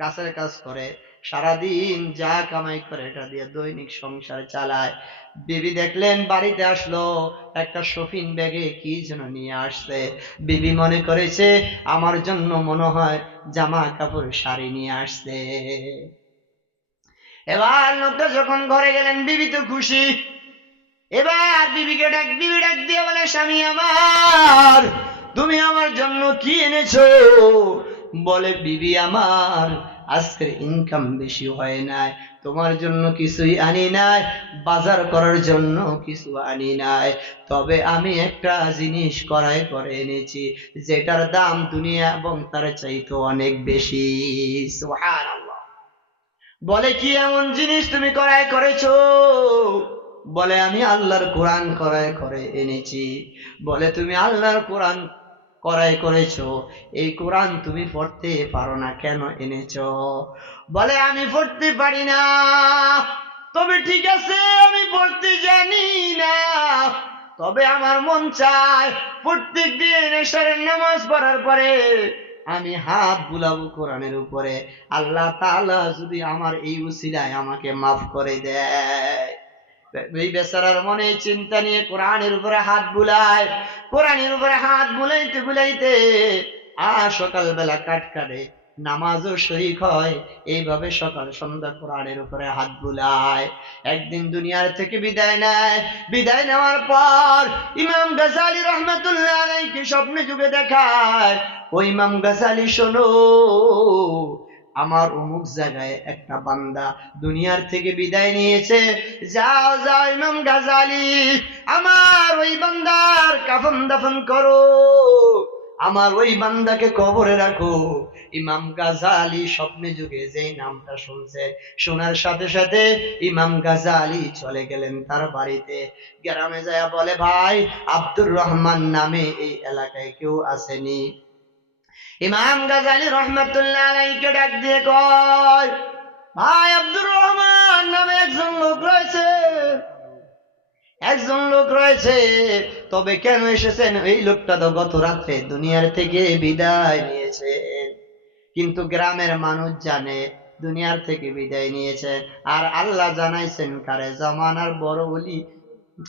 গাছের কাজ করে, সারাদিন যা কামাই করে এটা দিয়ে দৈনিক সংসার চালায়। বিবি দেখলেন বাড়িতে আসলো, একটা শপিং ব্যাগে কি যেন নিয়ে আসছে। বিবি মনে করেছে আমার জন্য মনে হয় জামা কাপড় শাড়ি নিয়ে আসছে। এবার লোকটা যখন ঘরে গেলেন, বিবি তো খুশি। এবার বিবি ডাক দিয়ে বলে, স্বামী আমার, তুমি আমার জন্য কি এনেছো? বলে, বিবি আমার আজকের ইনকাম বেশি হয় নাই, তোমার জন্য কিছুই আনি নাই, বাজার করার জন্য কিছু আনি নাই, তবে আমি একটা জিনিস ক্রয় করে এনেছি যেটার দাম দুনিয়া এবং তার চাইতে অনেক বেশি। সুবহানাল্লাহ। বলে, কি এমন জিনিস তুমি ক্রয় করেছো? বলে, আমি আল্লাহর কোরআন ক্রয় করে এনেছি। বলে, তুমি আল্লাহর কোরআন ক্রয় করেছো, এই কোরআন তুমি পড়তে পারো না, কেন এনেছো? বলে, আমি পড়তে পারি না। তবে ঠিক আছে, আমি পড়তে জানি না, তবে আমার মন চায় প্রত্যেক দিন এশারের নামাজ পড়ার পরে আমি হাত বুলাবো কোরআনের উপরে, আল্লাহ তাআলা যদি আমার এই উসিলায় আমাকে মাফ করে দেয়। এই বেচারার মনে চিন্তা নিয়ে কোরআনের উপরে হাত বুলায়, কোরআনের উপরে হাত বুলাইতে আর সকালবেলা কাটে, নামাজও শরীক হয়। এইভাবে সকাল সন্ধ্যা কোরআনের উপরে হাত বুলায়। একদিন দুনিয়ার থেকে বিদায় নেয়। বিদায় নেওয়ার পর ইমাম গাজালি রহমাতুল্লাহ আলাইহি স্বপ্নে যুগে দেখায়, ও ইমাম গাজালি শোনো, আমার অমুক জায়গায় একটা বান্দা দুনিয়ার থেকে বিদায় নিয়েছে, যাও ইমাম গাজালি, আমার ওই বান্দার কাফন দাফন করো, আমার ওই বান্দাকে কবরে রাখো। ইমাম গাজালি স্বপ্নে যুগে যেই নামটা শুনছে, শোনার সাথে সাথে ইমাম গাজালি চলে গেলেন তার বাড়িতে। গ্রামে যায় বলে, ভাই আব্দুর রহমান নামে এই এলাকায় কেউ আসেনি? ইমাম গাজালি রহমাতুল্লাহ আলাইহিকে ডাক দিয়ে কয়, ভাই আব্দুর রহমান নামে একজন লোক রয়েছে, তবে কেন এসেছেন? এই লোকটা তো গত রাত্রে দুনিয়ার থেকে বিদায় নিয়েছেন। কিন্তু গ্রামের মানুষ জানে দুনিয়ার থেকে বিদায় নিয়েছে, আর আল্লাহ জানাইছেন কারে? জামানার বড় ওলি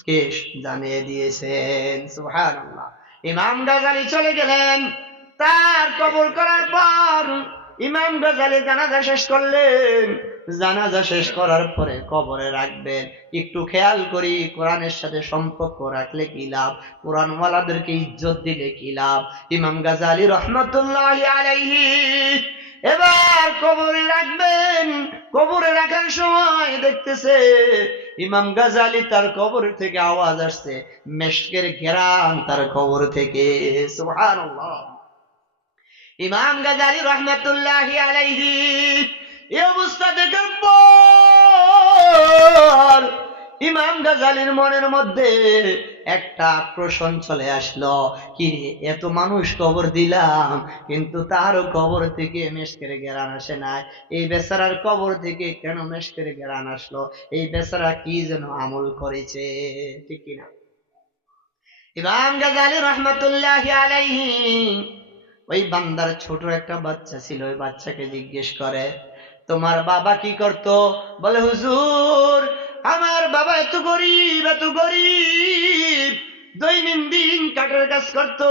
কে জানিয়ে দিয়েছেন। সুবহানাল্লাহ। ইমাম গাজালি চলে গেলেন। তার কবর করার পর ইমাম গাজালি জানাজা শেষ করলেন। জানাজা শেষ করার পরে কবরে রাখবেন। একটু খেয়াল করি, কোরআনের সাথে সম্পর্ক রাখলে কি লাভ, কোরআনওয়ালাদেরকে ইজ্জত দিলে কি লাভ? ইমাম গাজালি রহমাতুল্লাহি আলাইহি এবার কবরে রাখবেন। কবরে রাখার সময় দেখতেছে ইমাম গাজালি তার কবর থেকে আওয়াজ আসছে, মেশকের ঘেরান তার কবর থেকে। সুবহানাল্লাহ। ইমাম গাজালি রহমাতুল্লাহি আলাইহি এই অবস্থা দেখার পর ইমাম গাজালির মনের মধ্যে একটা প্রশ্ন চলে আসলো, কি এত মানুষ কবর দিলাম কিন্তু তারও কবর থেকে মেশকের ঘেরান আসে না, এই বেচারার কবর থেকে কেন মেশকের ঘেরান আসলো? এই বেচারা কি যেন আমল করেছে, ঠিক কিনা? ইমাম গাজালি রহমাতুল্লাহি আলাইহি ওই বান্দার ছোট একটা বাচ্চা ছিল, ওই বাচ্চাকে জিজ্ঞেস করে, তোমার বাবা কি করত? বলে, হুজুর আমার বাবা এত গরিব, দৈনন্দিন কাঠের কাজ করত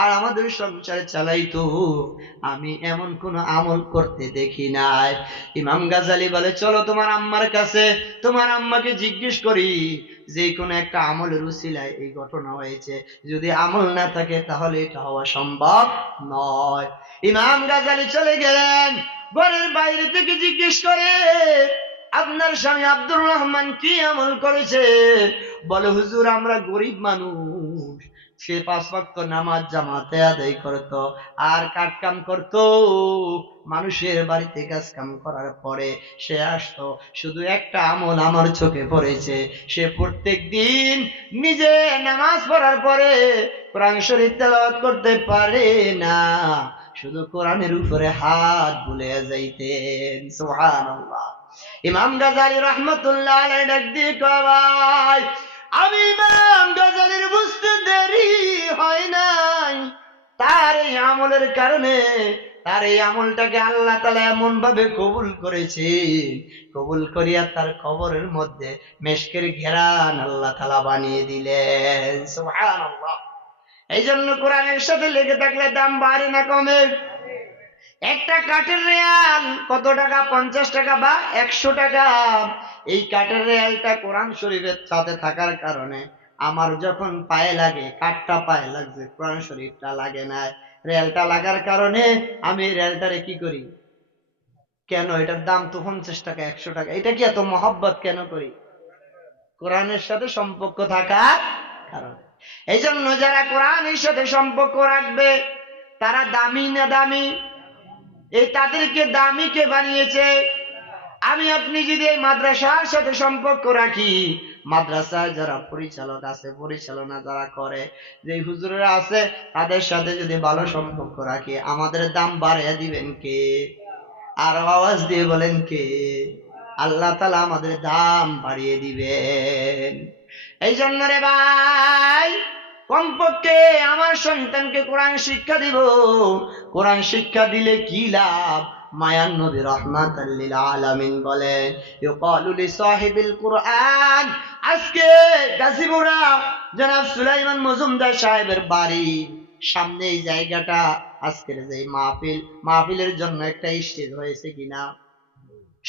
আর আমাদের সংসার চালাইতো, আমি এমন কোন আমল করতে দেখি নাই। ইমাম গাজালি বলে, চলো তোমার আম্মার কাছে, তোমার আম্মাকে জিজ্ঞেস করি যে কোনো একটা আমলের উসিলায় এই ঘটনা হয়েছে, যদি আমল না থাকে তাহলে এটা হওয়া সম্ভব নয়। ইমাম গাজালি চলে গেলেন, ঘরের বাইরে থেকে জিজ্ঞেস করে, আপনার স্বামী আব্দুর রহমান কি আমল করেছে? বলে, হুজুর আমরা গরিব মানুষ, সে 5 ওয়াক্ত নামাজ জামাতে আদায় করত আর কাজ কাম করত, মানুষের বাড়িতে কাজ কাম করার পরে সে আসতো, শুধু একটা আমল আমার চোখে পড়েছে, সে প্রত্যেক দিন নিজে নামাজ পড়ার পরে কোরআন শরীফ তেলাওয়াত করতে পারে না, শুধু কোরআনের উপরে হাত বুলিয়ে যাইতেন। সুবহানাল্লাহ। ইমাম গাজালি রাহমাতুল্লাহ আলাইহি ডাক দিয়ে কয়, ভাই আমি ইমাম গাজালির বুঝতে দেরি হয় নাই, তার এই আমলের কারণে, তার এই আমলটাকে আল্লাহ তাআলা এমন ভাবে কবুল করেছে, কবুল করিয়া তার কবরের মধ্যে মেশকের ঘেরান আল্লাহ তাআলা বানিয়ে দিলেন। সুবহানাল্লাহ। এই জন্য কোরআনের সাথে লেগে থাকলে দাম বাড়ে না কমে? একটা কাঠের রেয়াল কত টাকা? 50 টাকা বা 100 টাকা। এই কাঠের রেয়ালটা কোরআন শরীফের সাথে থাকার কারণে আমার যখন পায়ে লাগে, কাঠটা পায়ে লাগছে, কোরআন শরীফটা লাগে না, রেয়ালটা লাগার কারণে আমি রেয়ালটারে কি করি? কেন? এটার দাম তো 50 টাকা 100 টাকা, এটা কি এত মহব্বত কেন করি? কোরআনের সাথে সম্পর্ক থাকার কারণে। এই জন্য যারা কোরআনের সাথে সম্পর্ক রাখবে তারা দামি না দামি? এই তাদেরকে দামি কে বানিয়েছে? আমি আপনি যদি এই মাদ্রাসার সাথে সম্পর্ক রাখি, মাদ্রাসার যারা পরিচালক আছে, পরিচালনা যারা করে, যে হুজুরেরা আছে, তাদের সাথে যদি ভালো সম্পর্ক রাখি, আমাদের দাম বাড়িয়ে দিবেন কে? আর আওয়াজ দিয়ে বলেন কে? আল্লাহ তাআলা আমাদের দাম বাড়িয়ে দিবেন। এই জন্য রে ভাই, কমপক্ষে আমার সন্তানকে কোরআন শিক্ষা দিব। কোরআন শিক্ষা দিলে কি লাভ? মায়ান নবী রাহমাতাল লিল আলামিন বলেন, ইউকালু লিসাহিবিল কুরআন। আজকে গাজীপুরা জনাব সুলাইমান মজুমদার সাহেবের বাড়ি সামনে এই জায়গাটা, আজকের যে মাহফিলের জন্য একটা স্টেজ হয়েছে কিনা,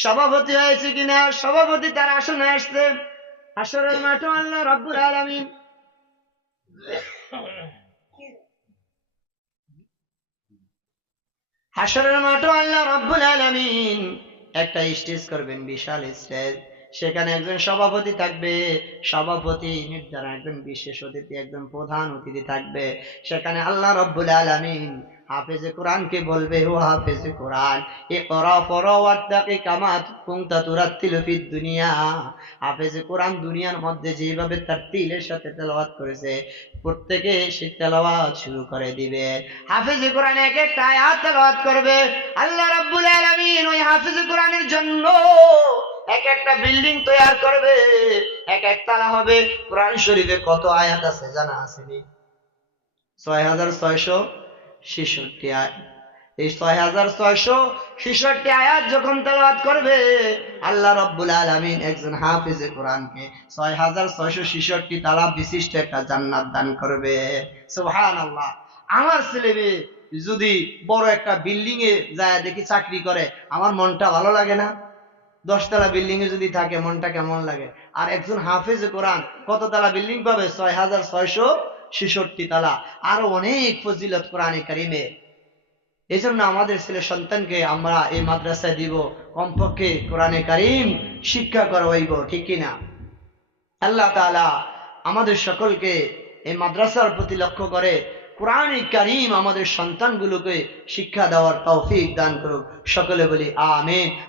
সভাপতি হয়েছে কিনা, সভাপতি তার আসনে আসছে, হাসরের মাঠে আল্লাহ রাব্বুল আলামিন হাসরের মাঠে আল্লাহ রাব্বুল আলামিন একটা স্টেজ করবেন, বিশাল স্টেজ, সেখানে একজন সভাপতি থাকবে, সভাপতি নির্ধারণ, একজন বিশেষ অতিথি, একজন প্রধান অতিথি থাকবে। সেখানে আল্লাহ রাব্বুল আলামিন হাফেজে কোরআনকে বলবে, ও হাফেজে কোরআন, ইকরা ফরা ওয়াত্তাকি কামা কুনতা তুরাত্তিলু ফিদ দুনিয়া। হাফেজে কোরআন দুনিয়ার মধ্যে যেভাবে তারতিলের সাথে তেলাওয়াত করেছে, প্রত্যেকে সেই তেলাওয়াত শুরু করে দিবে। হাফেজে কোরআন এক একটা আয়াত তেলাওয়াত করবে। আল্লাহ রাব্বুল আলামিন ওই হাফেজে কোরআনের জন্য এক একটা বিল্ডিং তৈরি করবে, এক এক তালা হবে। কোরআন শরীফে কত আয়াত আছে জানা আছে নি? 6666 আয়াত। এই 6666 আয়াত যখন তেলাওয়াত করবে, আল্লাহ রাব্বুল আলামিন একজন হাফেজে কোরআনকে 6666 তালা বিশিষ্ট একটা জান্নাত দান করবে। সুবহানাল্লাহ। আমার ছেলে যদি বড় একটা বিল্ডিং এ যায় দেখি চাকরি করে, আমার মনটা ভালো লাগে না? 10 তলা বিল্ডিং এ যদি থাকে মনটা কেমন লাগে? আর একজন হাফেজে কোরআন কত তালা বিল্ডিং পাবে? 6666 তালা। আরো অনেক ফজিলত কোরআনে কারিমে। এই জন্য আমাদের ছেলে সন্তানকে আমরা এই মাদ্রাসায় দিব, কমপক্ষে কোরআনে কারীম শিক্ষা করাইব, ঠিক কিনা? আল্লাহ তাআলা আমাদের সকলকে এই মাদ্রাসার প্রতি লক্ষ্য করে কোরআনে কারীম আমাদের সন্তানগুলোকে শিক্ষা দেওয়ার তৌফিক দান করুক। সকলে বলি আমিন।